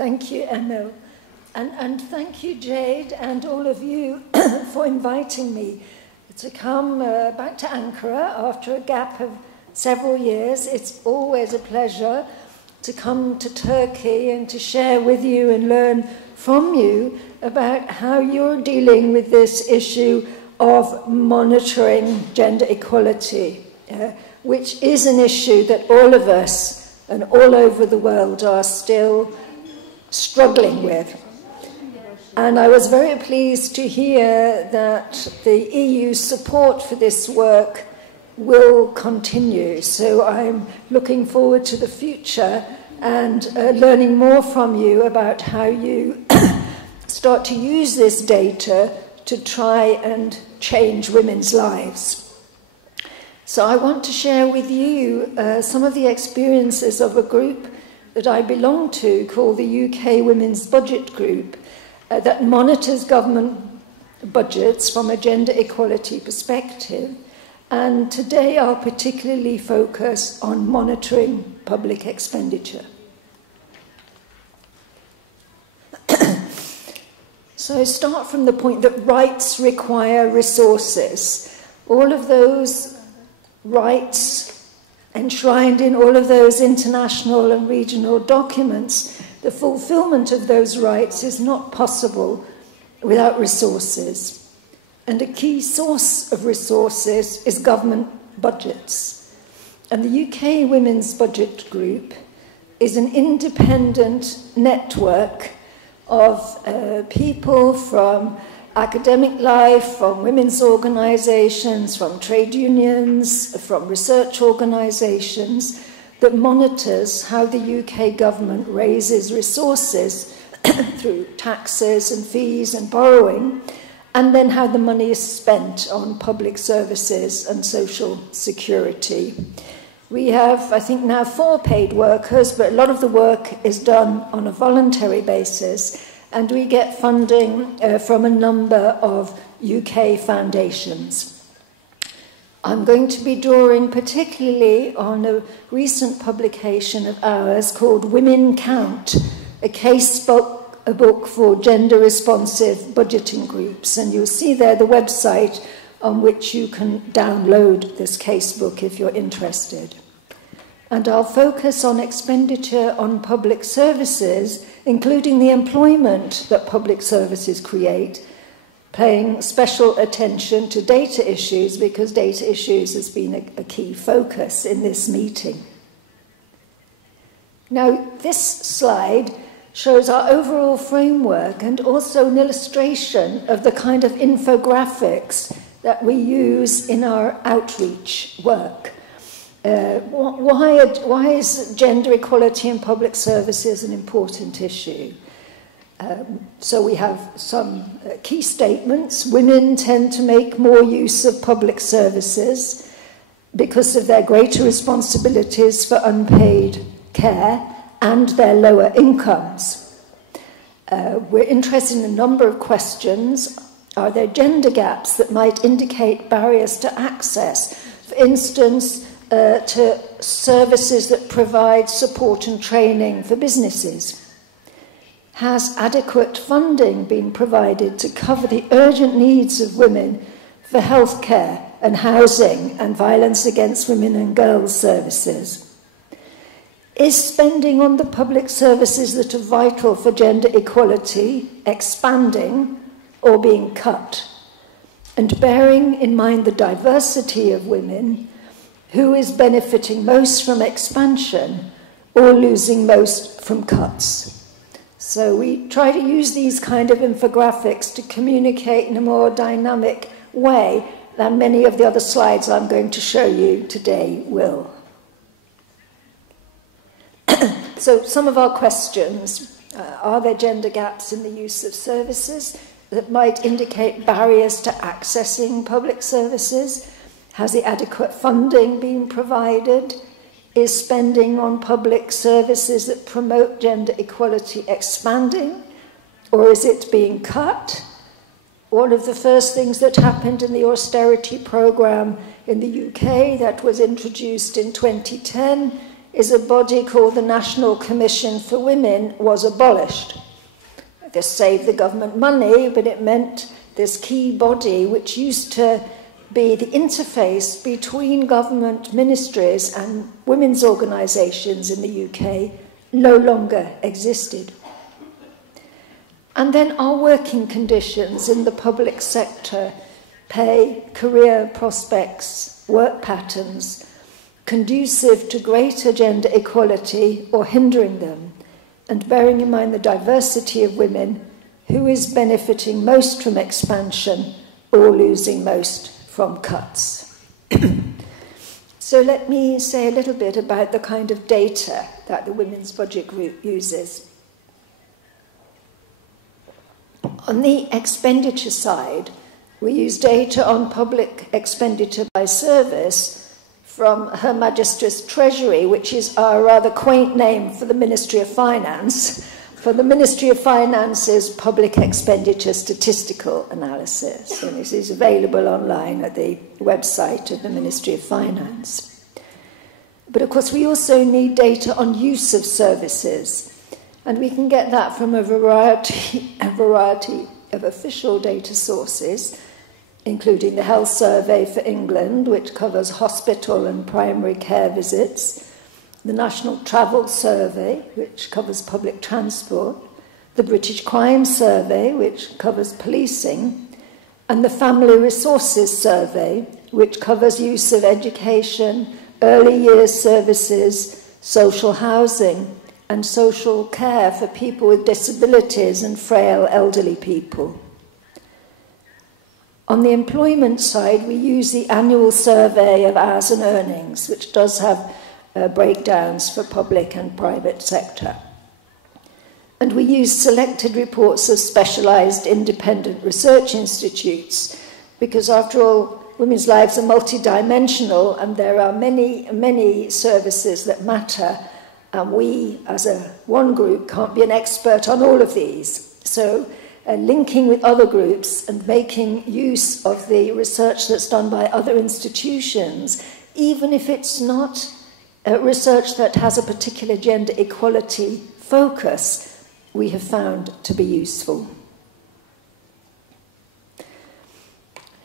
Thank you, Emil. And thank you, Jade, and all of you for inviting me to come back to Ankara after a gap of several years. It's always a pleasure to come to Turkey and to share with you and learn from you about how you're dealing with this issue of monitoring gender equality, which is an issue that all of us and all over the world are still struggling with. And I was very pleased to hear that the EU's support for this work will continue. So I'm looking forward to the future and learning more from you about how you start to use this data to try and change women's lives. So I want to share with you some of the experiences of a group that I belong to called the UK Women's Budget Group that monitors government budgets from a gender equality perspective. And today I'll particularly focus on monitoring public expenditure. So I start from the point that rights require resources. All of those rights enshrined in all of those international and regional documents, the fulfillment of those rights is not possible without resources. And a key source of resources is government budgets. And the UK Women's Budget Group is an independent network of people from academic life, from women's organisations, from trade unions, from research organisations, that monitors how the UK government raises resources through taxes and fees and borrowing, and then how the money is spent on public services and social security. We have, I think, now 4 paid workers, but a lot of the work is done on a voluntary basis, and we get funding from a number of UK foundations. I'm going to be drawing particularly on a recent publication of ours called Women Count, a book for gender-responsive budgeting groups. And you'll see there the website on which you can download this casebook if you're interested. And I'll focus on expenditure on public services, including the employment that public services create, paying special attention to data issues, because data issues has been a key focus in this meeting. Now, this slide shows our overall framework and also an illustration of the kind of infographics that we use in our outreach work. Why is gender equality in public services an important issue? So we have some key statements. Women tend to make more use of public services because of their greater responsibilities for unpaid care and their lower incomes. We're interested in a number of questions. Are there gender gaps that might indicate barriers to access? For instance, to services that provide support and training for businesses? Has adequate funding been provided to cover the urgent needs of women for healthcare and housing and violence against women and girls services? Is spending on the public services that are vital for gender equality expanding or being cut? And bearing in mind the diversity of women, who is benefiting most from expansion or losing most from cuts? So we try to use these kind of infographics to communicate in a more dynamic way than many of the other slides I'm going to show you today will. So some of our questions. Are there gender gaps in the use of services that might indicate barriers to accessing public services? Has the adequate funding been provided? Is spending on public services that promote gender equality expanding, or is it being cut? One of the first things that happened in the austerity programme in the UK that was introduced in 2010 is a body called the National Commission for Women was abolished. This saved the government money, but it meant this key body, which used to be the interface between government ministries and women's organisations in the UK, no longer existed. And then our working conditions in the public sector, pay, career prospects, work patterns, conducive to greater gender equality or hindering them, and bearing in mind the diversity of women, who is benefiting most from expansion or losing most from cuts. So let me say a little bit about the kind of data that the Women's Budget Group uses. On the expenditure side, we use data on public expenditure by service from Her Majesty's Treasury, which is our rather quaint name for the Ministry of Finance, for the Ministry of Finance's Public Expenditure Statistical Analysis. And this is available online at the website of the Ministry of Finance. But of course, we also need data on use of services. And we can get that from a variety of official data sources, including the Health Survey for England, which covers hospital and primary care visits, the National Travel Survey, which covers public transport, the British Crime Survey, which covers policing, and the Family Resources Survey, which covers use of education, early years services, social housing, and social care for people with disabilities and frail elderly people. On the employment side, we use the annual survey of hours and earnings, which does have breakdowns for public and private sector. And we use selected reports of specialised independent research institutes, because after all, women's lives are multidimensional and there are many services that matter, and we, as one group, can't be an expert on all of these. So linking with other groups and making use of the research that's done by other institutions, even if it's not research that has a particular gender equality focus, we have found to be useful.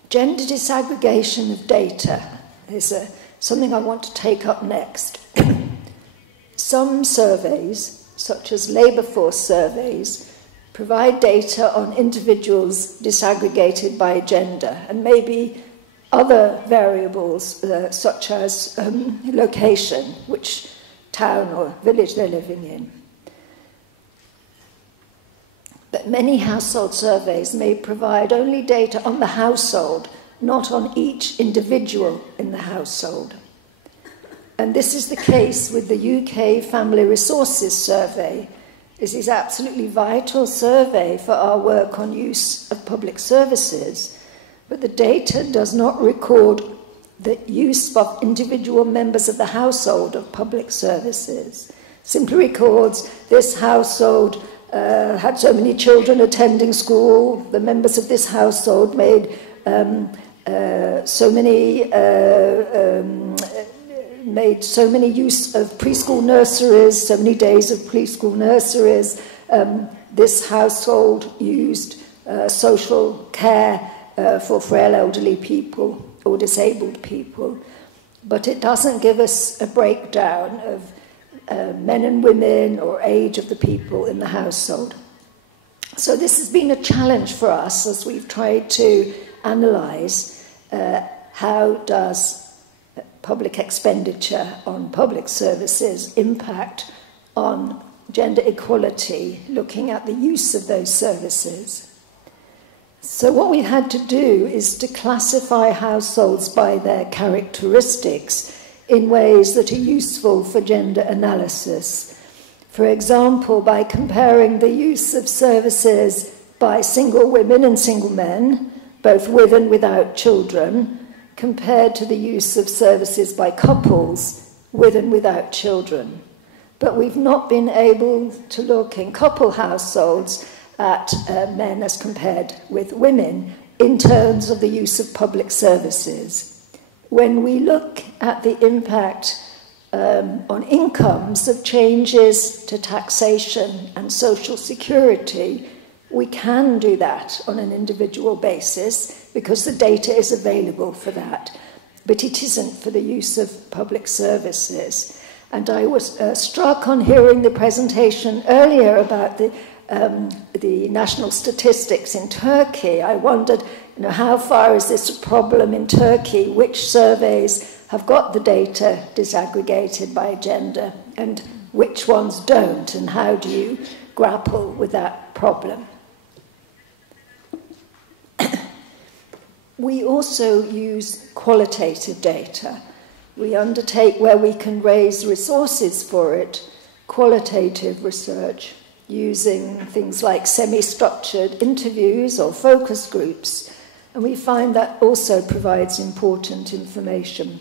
Gender disaggregation of data is something I want to take up next. Some surveys, such as labour force surveys, provide data on individuals disaggregated by gender, and maybe other variables such as location, which town or village they're living in. But many household surveys may provide only data on the household, not on each individual in the household. And this is the case with the UK Family Resources Survey. This is an absolutely vital survey for our work on use of public services, but the data does not record the use of individual members of the household of public services. Simply records this household had so many children attending school, the members of this household made so many use of preschool nurseries, so many days of preschool nurseries. This household used social care for frail elderly people or disabled people. But it doesn't give us a breakdown of men and women or age of the people in the household. So this has been a challenge for us as we've tried to analyse how does public expenditure on public services impact on gender equality, looking at the use of those services. So what we had to do is to classify households by their characteristics in ways that are useful for gender analysis. For example, by comparing the use of services by single women and single men, both with and without children, compared to the use of services by couples with and without children. But we've not been able to look in couple households at men as compared with women in terms of the use of public services. When we look at the impact on incomes of changes to taxation and social security, we can do that on an individual basis because the data is available for that, but it isn't for the use of public services. And I was struck on hearing the presentation earlier about the national statistics in Turkey. I wondered, how far is this a problem in Turkey? Which surveys have got the data disaggregated by gender and which ones don't, and how do you grapple with that problem? We also use qualitative data. We undertake, where we can raise resources for it, qualitative research using things like semi-structured interviews or focus groups, and we find that also provides important information.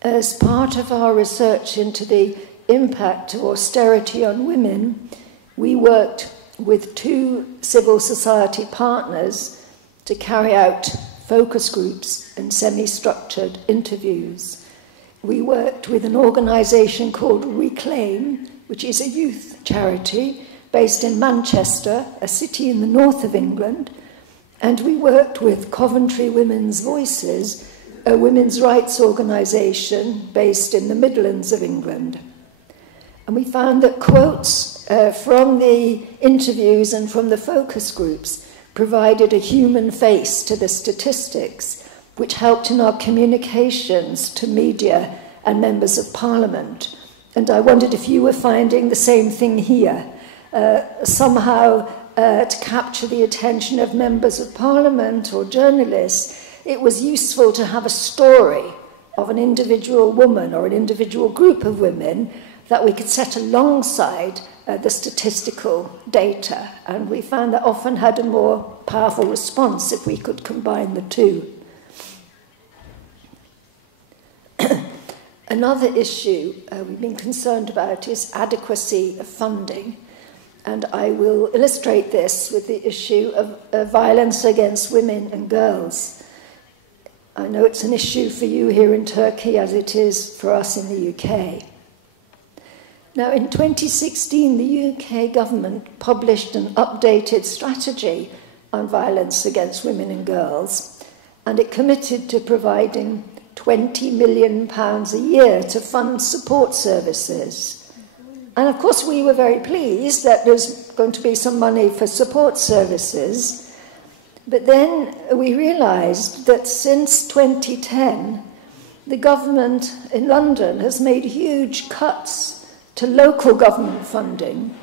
As part of our research into the impact of austerity on women, we worked with 2 civil society partners to carry out focus groups and semi-structured interviews. We worked with an organisation called Reclaim, which is a youth charity based in Manchester, a city in the north of England, and we worked with Coventry Women's Voices, a women's rights organisation based in the Midlands of England. And we found that quotes from the interviews and from the focus groups provided a human face to the statistics, which helped in our communications to media and members of parliament. And I wondered if you were finding the same thing here, somehow to capture the attention of members of parliament or journalists. It was useful to have a story of an individual woman or an individual group of women that we could set alongside the statistical data, and we found that often had a more powerful response if we could combine the two. Another issue we've been concerned about is adequacy of funding, and I will illustrate this with the issue of violence against women and girls. I know it's an issue for you here in Turkey as it is for us in the UK. Now, in 2016, the UK government published an updated strategy on violence against women and girls, and it committed to providing £20 million a year to fund support services. And of course, we were very pleased that there's going to be some money for support services, but then we realised that since 2010, the government in London has made huge cuts to local government funding,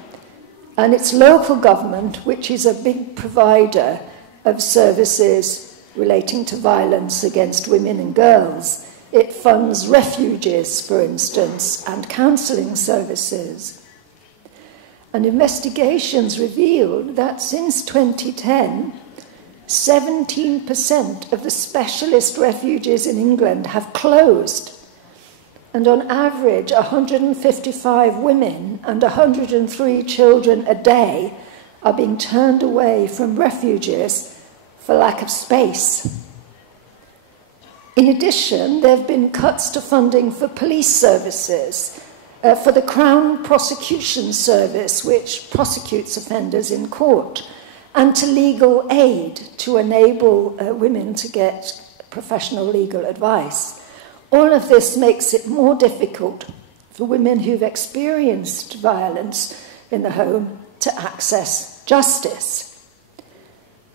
and it's local government which is a big provider of services relating to violence against women and girls. It funds refuges, for instance, and counselling services. And investigations revealed that since 2010, 17% of the specialist refuges in England have closed. And on average, 155 women and 103 children a day are being turned away from refuges for lack of space. In addition, there have been cuts to funding for police services, for the Crown Prosecution Service, which prosecutes offenders in court, and to legal aid to enable women to get professional legal advice. All of this makes it more difficult for women who've experienced violence in the home to access justice.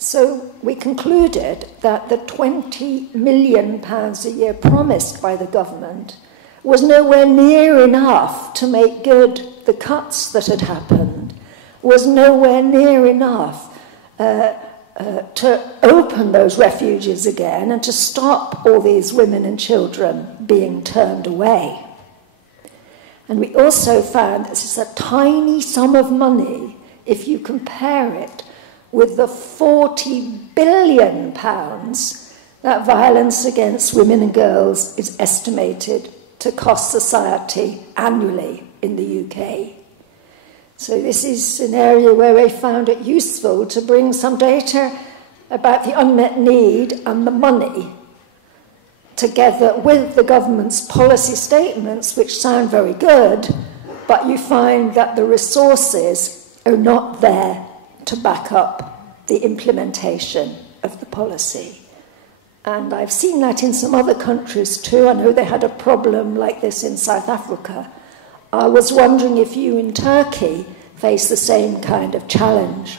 So we concluded that the £20 million a year promised by the government was nowhere near enough to make good the cuts that had happened, was nowhere near enough to open those refuges again and to stop all these women and children being turned away. And we also found this is a tiny sum of money if you compare it with the £40 billion that violence against women and girls is estimated to cost society annually in the UK. So this is an area where we found it useful to bring some data about the unmet need and the money together with the government's policy statements, which sound very good, but you find that the resources are not there to back up the implementation of the policy. And I've seen that in some other countries too. I know they had a problem like this in South Africa. I was wondering if you in Turkey face the same kind of challenge.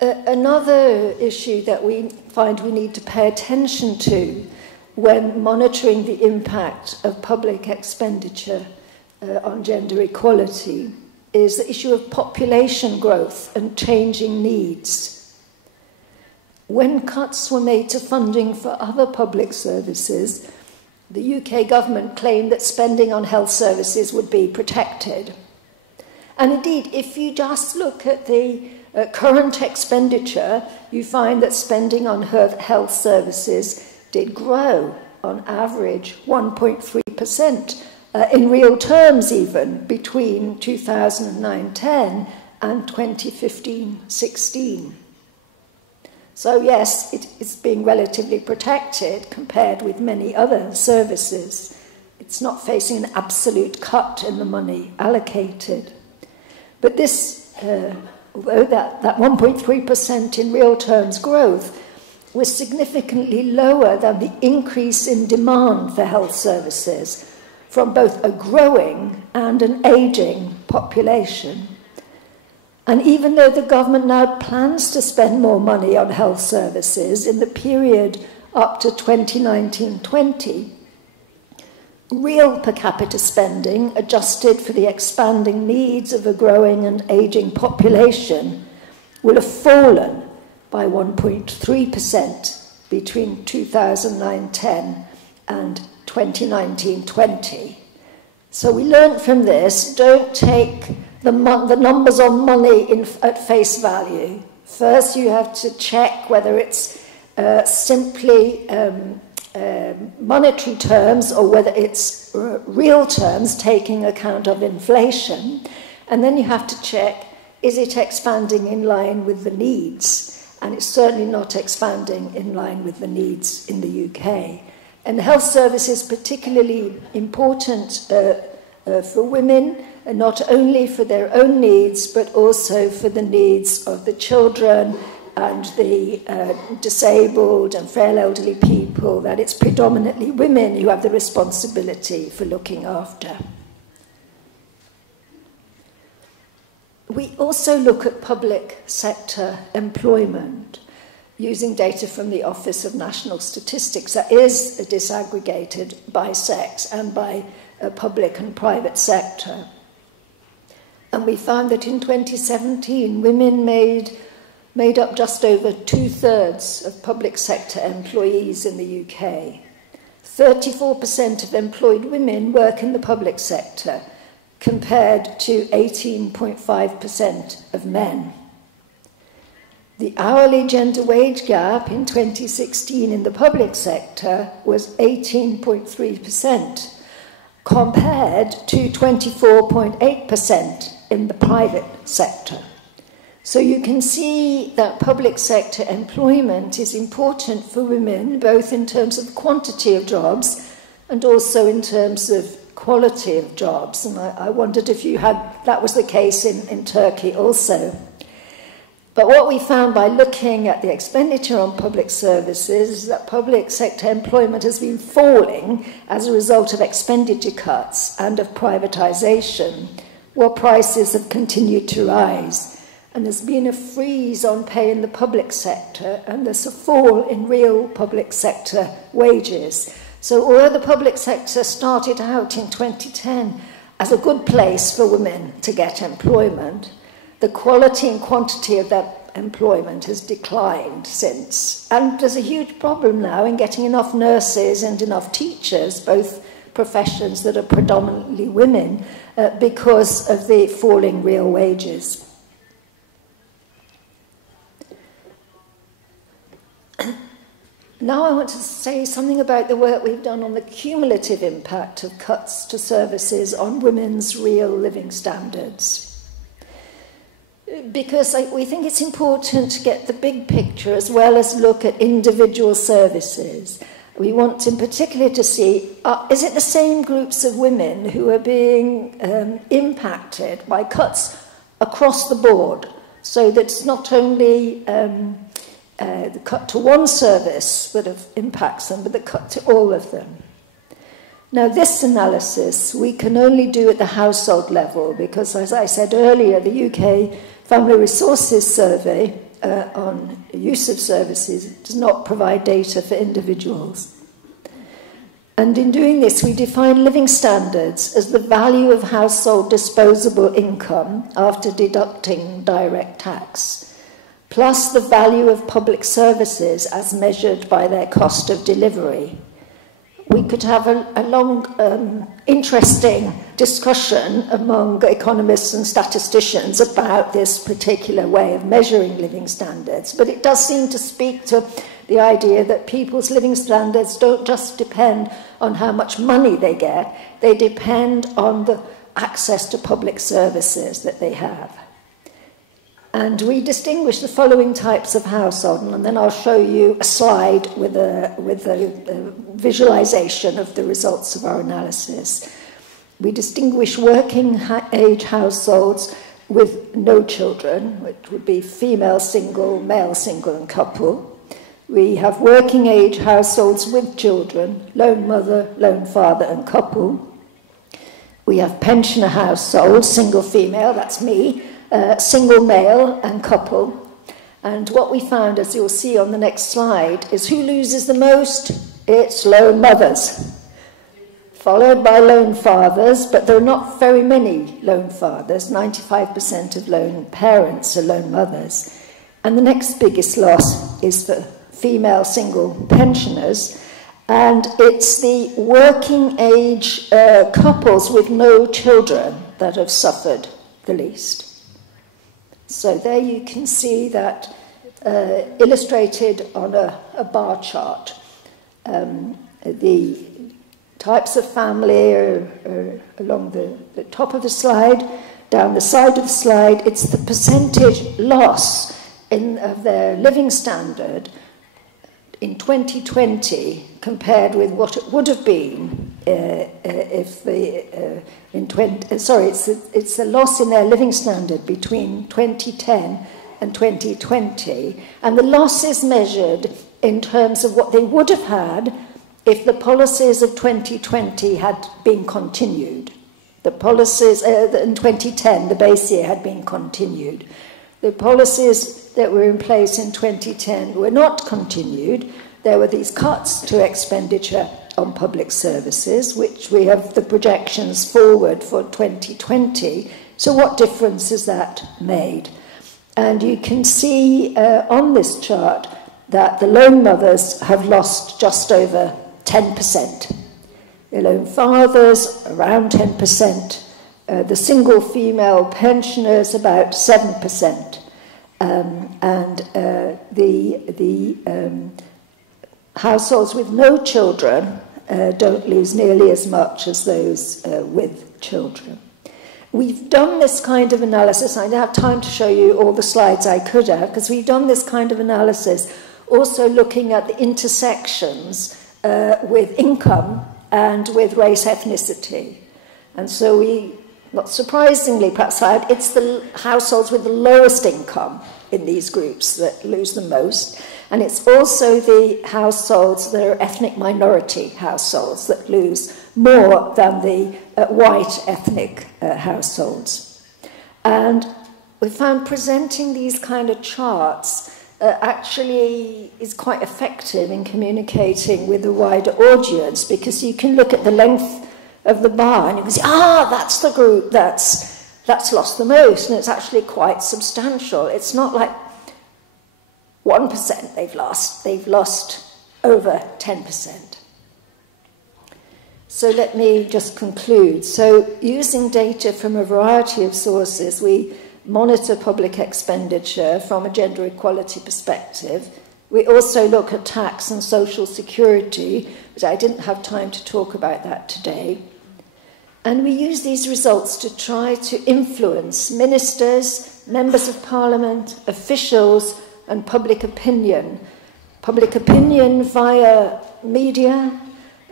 Another issue that we find we need to pay attention to when monitoring the impact of public expenditure on gender equality is the issue of population growth and changing needs. When cuts were made to funding for other public services, the UK government claimed that spending on health services would be protected. And indeed, if you just look at the current expenditure, you find that spending on health services did grow on average 1.3%, in real terms even, between 2009-10 and 2015-16. So yes, it is being relatively protected compared with many other services. It's not facing an absolute cut in the money allocated. But this, although that 1.3% in real terms growth was significantly lower than the increase in demand for health services from both a growing and an ageing population. And even though the government now plans to spend more money on health services in the period up to 2019-20, real per capita spending, adjusted for the expanding needs of a growing and ageing population, will have fallen by 1.3% between 2009-10 and 2019-20. So we learned from this, don't take the numbers on money at face value. First, you have to check whether it's simply monetary terms or whether it's real terms taking account of inflation. And then you have to check, is it expanding in line with the needs? And it's certainly not expanding in line with the needs in the UK. And health service is particularly important for women, not only for their own needs, but also for the needs of the children and the disabled and frail elderly people, that it's predominantly women who have the responsibility for looking after. We also look at public sector employment using data from the Office of National Statistics that is disaggregated by sex and by public and private sector. And we found that in 2017, women made up just over 2/3 of public sector employees in the UK. 34% of employed women work in the public sector, compared to 18.5% of men. The hourly gender wage gap in 2016 in the public sector was 18.3%, compared to 24.8% in the private sector. So you can see that public sector employment is important for women, both in terms of quantity of jobs and also in terms of quality of jobs. And I wondered if that was the case in Turkey also. But what we found by looking at the expenditure on public services is that public sector employment has been falling as a result of expenditure cuts and of privatisation, while prices have continued to rise. And there's been a freeze on pay in the public sector, and there's a fall in real public sector wages. So although the public sector started out in 2010 as a good place for women to get employment, the quality and quantity of that employment has declined since. And there's a huge problem now in getting enough nurses and enough teachers, both professions that are predominantly women, because of the falling real wages. Now I want to say something about the work we've done on the cumulative impact of cuts to services on women's real living standards. because we think it's important to get the big picture as well as look at individual services. We want in particular to see, is it the same groups of women who are being impacted by cuts across the board, so that it's not only the cut to one service that impacts them, but the cut to all of them. Now, this analysis we can only do at the household level because, as I said earlier, the UK Family Resources Survey on use of services does not provide data for individuals. And in doing this, we define living standards as the value of household disposable income after deducting direct tax, plus the value of public services as measured by their cost of delivery. We could have a long, interesting discussion among economists and statisticians about this particular way of measuring living standards, but it does seem to speak to the idea that people's living standards don't just depend on how much money they get, they depend on the access to public services that they have. And we distinguish the following types of household, and then I'll show you a slide with a visualization of the results of our analysis. We distinguish working age households with no children, which would be female single, male single and couple. We have working age households with children, lone mother, lone father and couple. We have pensioner households, single female, that's me, single male and couple. And what we found, as you'll see on the next slide, is who loses the most? It's lone mothers, followed by lone fathers, but there are not very many lone fathers. 95% of lone parents are lone mothers. And the next biggest loss is for female single pensioners, and it's the working age couples with no children that have suffered the least. So there you can see that illustrated on a bar chart. The types of family are along the top of the slide, down the side of the slide. It's the percentage loss of their living standard in 2020 compared with what it would have been if the it's the loss in their living standard between 2010 and 2020, and the loss is measured in terms of what they would have had if the policies of 2020 had been continued. The policies in 2010, the base year, had been continued. The policies that were in place in 2010 were not continued. There were these cuts to expenditure on public services, which we have the projections forward for 2020. So what difference has that made? And you can see on this chart that the lone mothers have lost just over 10%. The lone fathers, around 10%. The single female pensioners, about 7%. And the households with no children don't lose nearly as much as those with children. We've done this kind of analysis. I don't have time to show you all the slides I could have, because we've done this kind of analysis also looking at the intersections with income and with race ethnicity. And so we, not surprisingly perhaps, it's the households with the lowest income in these groups that lose the most. And it's also the households that are ethnic minority households that lose more than the white ethnic households. And we found presenting these kind of charts actually is quite effective in communicating with a wider audience, because you can look at the length of the bar and you can say, that's the group that's lost the most, and it's actually quite substantial. It's not like 1% they've lost over 10%. So let me just conclude. So using data from a variety of sources, we monitor public expenditure from a gender equality perspective. We also look at tax and social security, but I didn't have time to talk about that today. And we use these results to try to influence ministers, members of parliament, officials, and public opinion. Public opinion via media,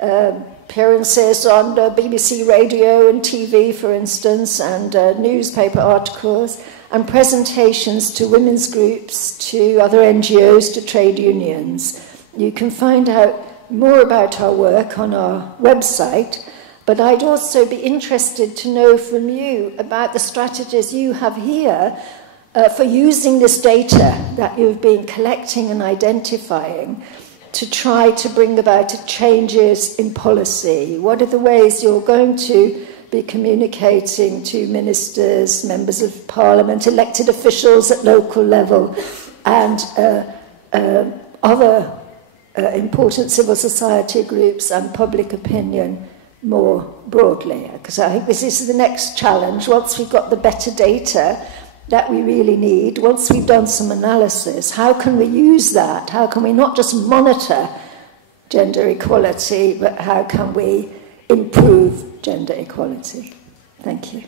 appearances on BBC radio and TV, for instance, and newspaper articles, and presentations to women's groups, to other NGOs, to trade unions. You can find out more about our work on our website, but I'd also be interested to know from you about the strategies you have here for using this data that you've been collecting and identifying to try to bring about changes in policy. What are the ways you're going to be communicating to ministers, members of parliament, elected officials at local level, and other important civil society groups and public opinion more broadly? Because I think this is the next challenge. Once we've got the better data that we really need, once we've done some analysis, how can we use that? How can we not just monitor gender equality, but how can we improve gender equality? Thank you.